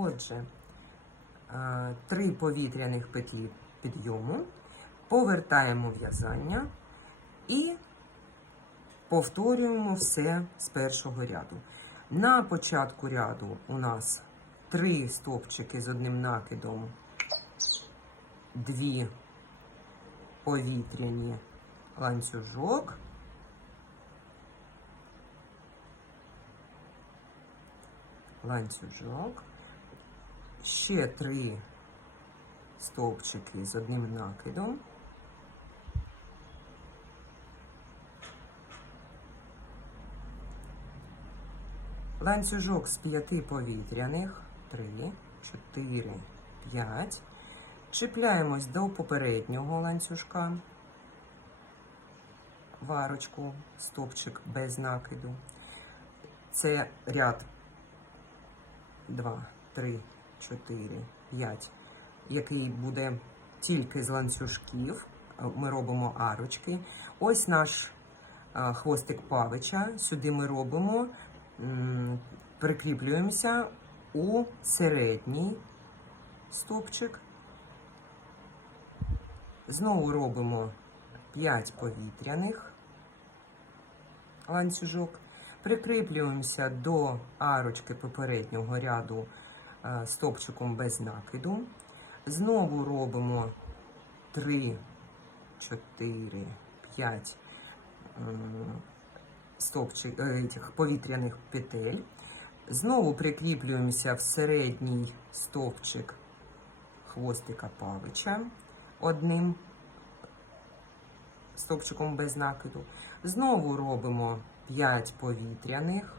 Отже, е, три повітряних петлі підйому, повертаємо в'язання і повторюємо все з першого ряду. На початку ряду у нас три стовпчики з одним накидом, дві повітряні ланцюжок. Ланцюжок. Ще три стовпчики з одним накидом. Ланцюжок з п'яти повітряних. Три, чотири, п'ять. Чіпляємось до попереднього ланцюжка. Варочку, стовпчик без накиду. Це ряд 2, 3, 4, 5, який буде тільки з ланцюжків. Ми робимо арочки. Ось наш хвостик павича. Сюди ми робимо, прикріплюємося у середній стовпчик. Знову робимо 5 повітряних ланцюжок. Прикріплюємося до арочки попереднього ряду е, стовпчиком без накиду. Знову робимо 3, 4, 5 стовпчик, е, цих повітряних петель. Знову прикріплюємося в середній стовпчик хвостика павича одним стовпчиком без накиду. Знову робимо 5 повітряних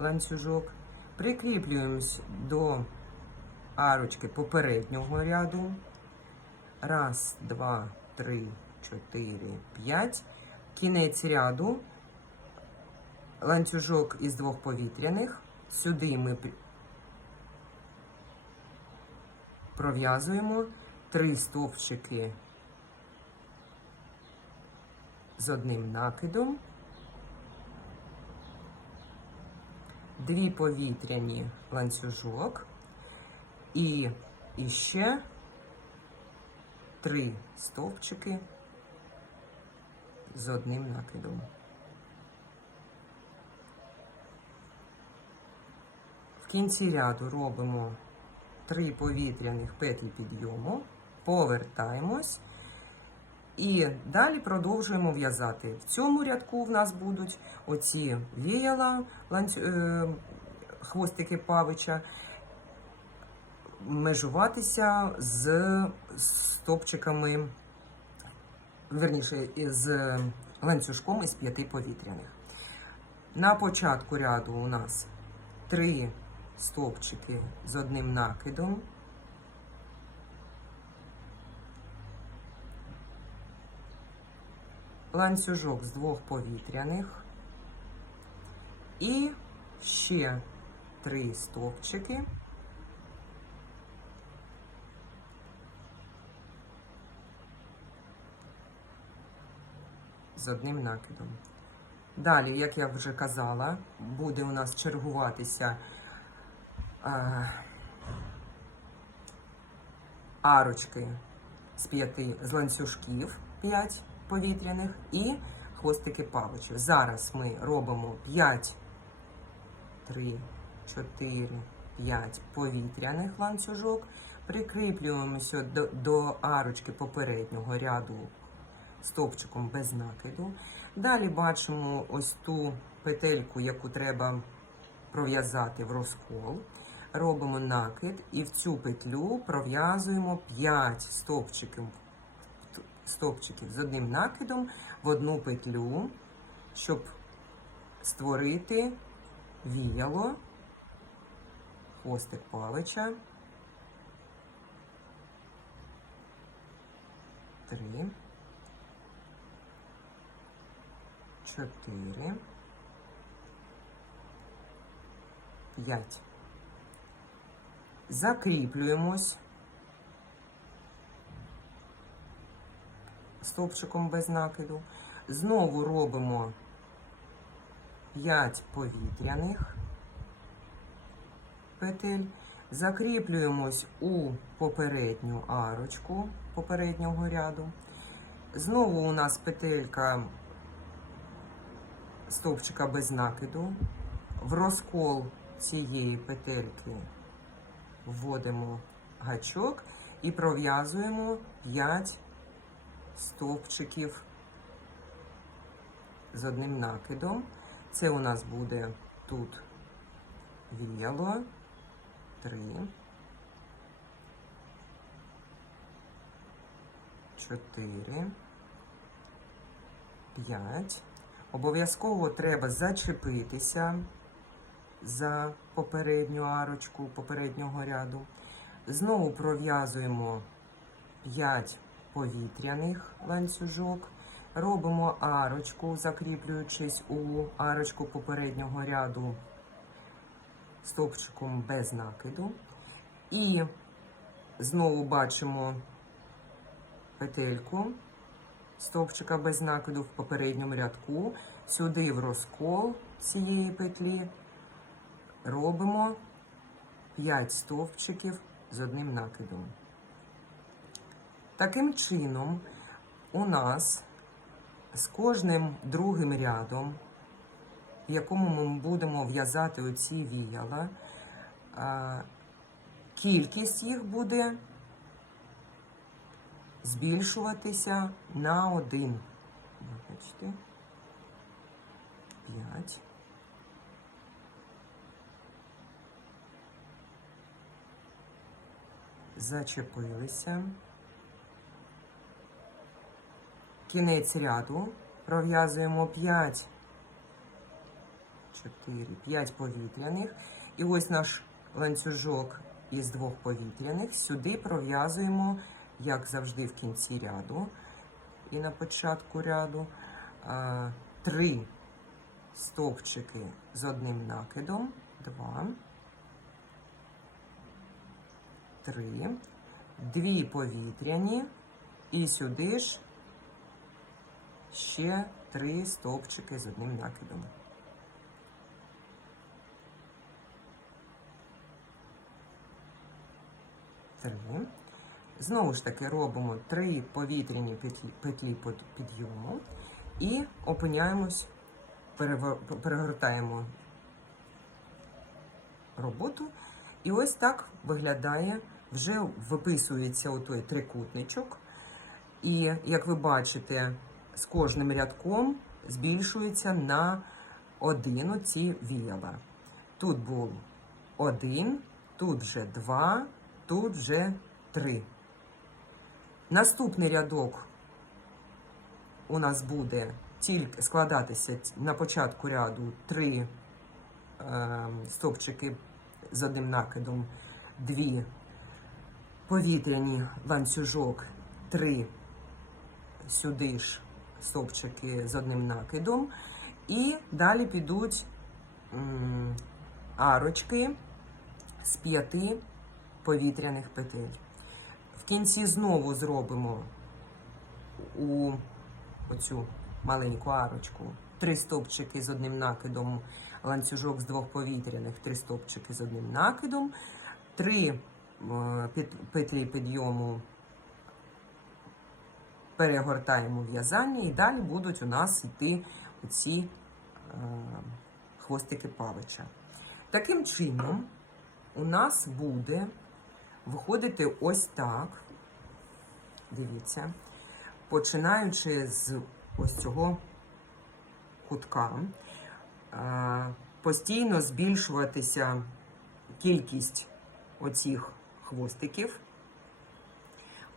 ланцюжок. Прикріплюємось до арочки попереднього ряду. Раз, два, три, чотири, п'ять. Кінець ряду. Ланцюжок із двох повітряних. Сюди ми пров'язуємо три стовпчики з одним накидом, дві повітряні ланцюжок і іще три стовпчики з одним накидом. В кінці ряду робимо три повітряних петлі підйому, повертаємось і далі продовжуємо в'язати. В цьому рядку в нас будуть оці віяла, ланцю... е, хвостики павича, межуватися з стопчиками, верніше, з ланцюжком із п'яти повітряних. На початку ряду у нас три стовпчики з одним накидом. Ланцюжок з двох повітряних. І ще три стовпчики. З одним накидом. Далі, як я вже казала, буде у нас чергуватися е, арочки з п'яти з ланцюжків 5 повітряних і хвостики павичів. Зараз ми робимо 5, 3, 4, 5 повітряних ланцюжок, прикріплюємося до, до арочки попереднього ряду стовпчиком без накиду. Далі бачимо ось ту петельку, яку треба пров'язати в розкол. Робимо накид і в цю петлю пров'язуємо 5 стовпчиків, стовпчиків з одним накидом в одну петлю, щоб створити віяло, хвостик палича. Три. чотири, п'ять. Закріплюємось стовпчиком без накиду. Знову робимо 5 повітряних. петель, закріплюємось у попередню арочку попереднього ряду. Знову у нас петелька стовпчика без накиду. В розкол цієї петельки вводимо гачок і пров'язуємо 5 стовпчиків з одним накидом. Це у нас буде тут віяло 3, 4, 5. Обов'язково треба зачепитися за попередню арочку попереднього ряду. Знову пров'язуємо 5 повітряних ланцюжок. Робимо арочку, закріплюючись у арочку попереднього ряду стовпчиком без накиду. І знову бачимо петельку стовпчика без накиду в попередньому рядку. Сюди в розкол цієї петлі робимо 5 стовпчиків з одним накидом. Таким чином, у нас з кожним другим рядом, в якому ми будемо в'язати оці віяла, кількість їх буде збільшуватися на один. Вибачте. П'ять. Зачепилися. Кінець ряду пров'язуємо 5, 4, 5 повітряних. І ось наш ланцюжок із двох повітряних. Сюди пров'язуємо, як завжди, в кінці ряду і на початку ряду, три стовпчики з одним накидом. Два, три, дві повітряні. І сюди ж ще три стовпчики з одним накидом. Три. Знову ж таки робимо три повітряні петлі, петлі під- підйому і опиняємось, перегортаємо роботу. І ось так виглядає, вже виписується отой трикутничок. І як ви бачите, з кожним рядком збільшується на один оці віяла. Тут був один, тут вже два, тут вже три. Наступний рядок у нас буде тільки складатися на початку ряду три е, стовпчики з одним накидом, дві повітряні ланцюжок, три сюди ж стовпчики з одним накидом. І далі підуть арочки з п'яти повітряних петель. В кінці знову зробимо у оцю маленьку арочку три стовпчики з одним накидом, ланцюжок з двох повітряних, три стовпчики з одним накидом, три е, петлі підйому перегортаємо в'язання і далі будуть у нас йти оці е, хвостики павича. Таким чином, у нас буде виходити ось так. Дивіться, починаючи з ось цього кутка, е, постійно збільшуватися кількість оцих хвостиків.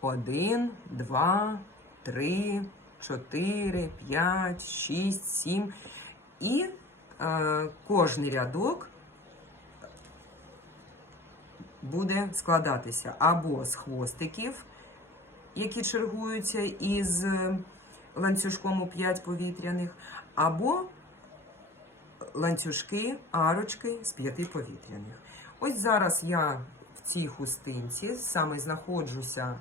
Один, два, три, чотири, п'ять, шість, сім. І е, кожний рядок буде складатися або з хвостиків, які чергуються із ланцюжком у 5 повітряних, або ланцюжки, арочки з 5 повітряних. Ось зараз я в цій хустинці саме знаходжуся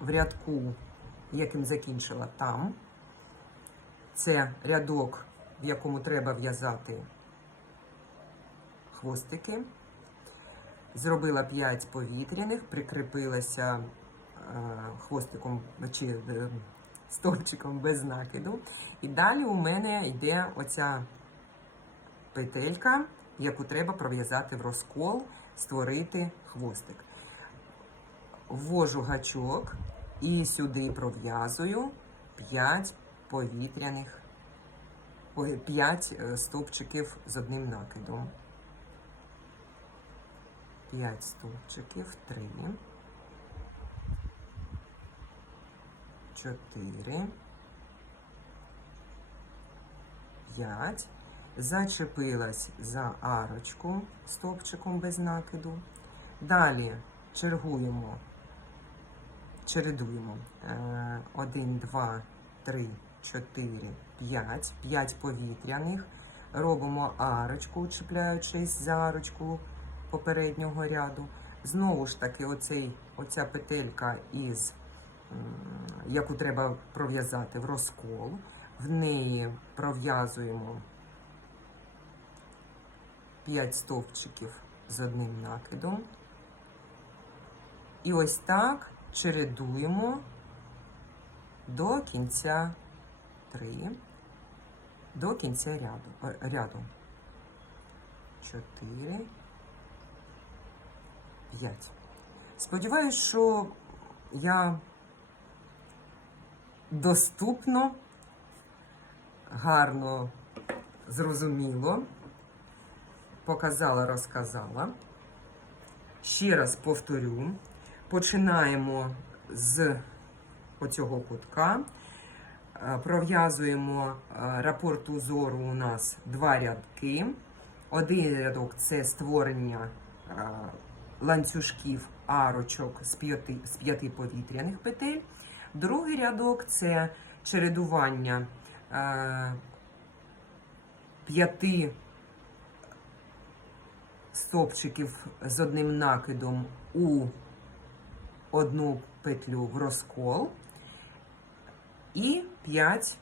в рядку, яким закінчила там. Це рядок, в якому треба в'язати хвостики. Зробила 5 повітряних, прикріпилася е, хвостиком чи е, стовпчиком без накиду. І далі у мене йде оця петелька, яку треба пров'язати в розкол, створити хвостик. Ввожу гачок і сюди пров'язую 5 повітряних, 5 стовпчиків з одним накидом. 5 стовпчиків, 3, 4, 5. Зачепилась за арочку стовпчиком без накиду. Далі чергуємо, чередуємо. 1, 2, 3, 4, 5. 5 повітряних. Робимо арочку, чіпляючись за арочку попереднього ряду. Знову ж таки, оцей, оця петелька, із, яку треба пров'язати в розкол. В неї пров'язуємо 5 стовпчиків з одним накидом. І ось так чередуємо до кінця 3, до кінця ряду. е, ряду. 4, 5. Сподіваюсь, що я доступно, гарно, зрозуміло показала, розказала. Ще раз повторю. Починаємо з оцього кутка. Е, Пров'язуємо е, рапорт узору у нас два рядки. Один рядок це створення е, ланцюжків арочок з п'яти, з п'яти повітряних петель. Другий рядок це чередування п'яти стовпчиків з одним накидом у одну петлю в розкол і 5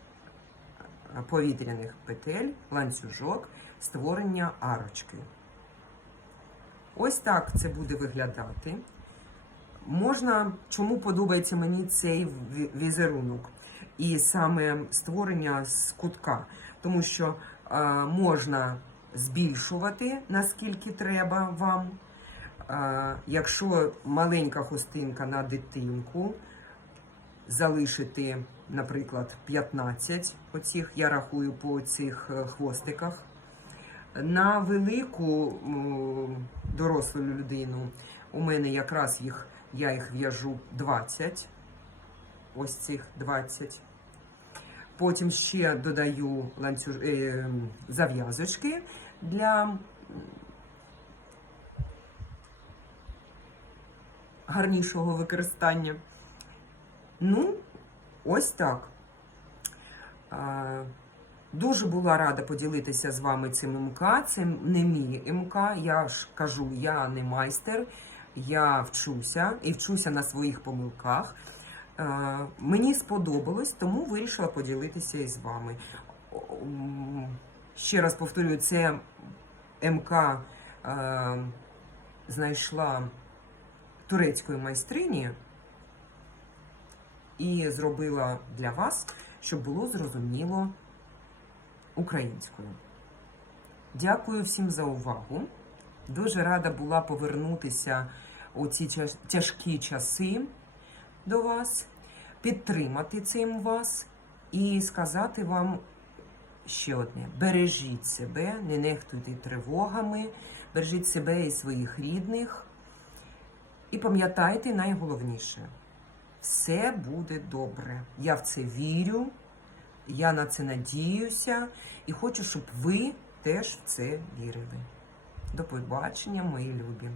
повітряних петель, ланцюжок, створення арочки. Ось так це буде виглядати. Можна, чому подобається мені цей візерунок і саме створення з кутка, тому що е, можна збільшувати наскільки треба вам. Якщо маленька хустинка на дитинку, залишити, наприклад, 15 оцих, я рахую по цих е, хвостиках. На велику дорослу людину у мене якраз їх, я їх в'яжу 20. Ось цих 20. Потім ще додаю ланцюж... е, зав'язочки для гарнішого використання. Ну, ось так. Дуже була рада поділитися з вами цим МК. Це не мій МК. Я ж кажу, я не майстер, я вчуся і вчуся на своїх помилках. Мені сподобалось, тому вирішила поділитися із вами. Ще раз повторюю, це МК знайшла турецької майстрині і зробила для вас, щоб було зрозуміло українською. Дякую всім за увагу. Дуже рада була повернутися у ці тяжкі часи до вас, підтримати цим вас і сказати вам ще одне: бережіть себе, не нехтуйте тривогами, бережіть себе і своїх рідних. І пам'ятайте найголовніше: все буде добре. Я в це вірю, я на це надіюся і хочу, щоб ви теж в це вірили. До побачення, мої любі.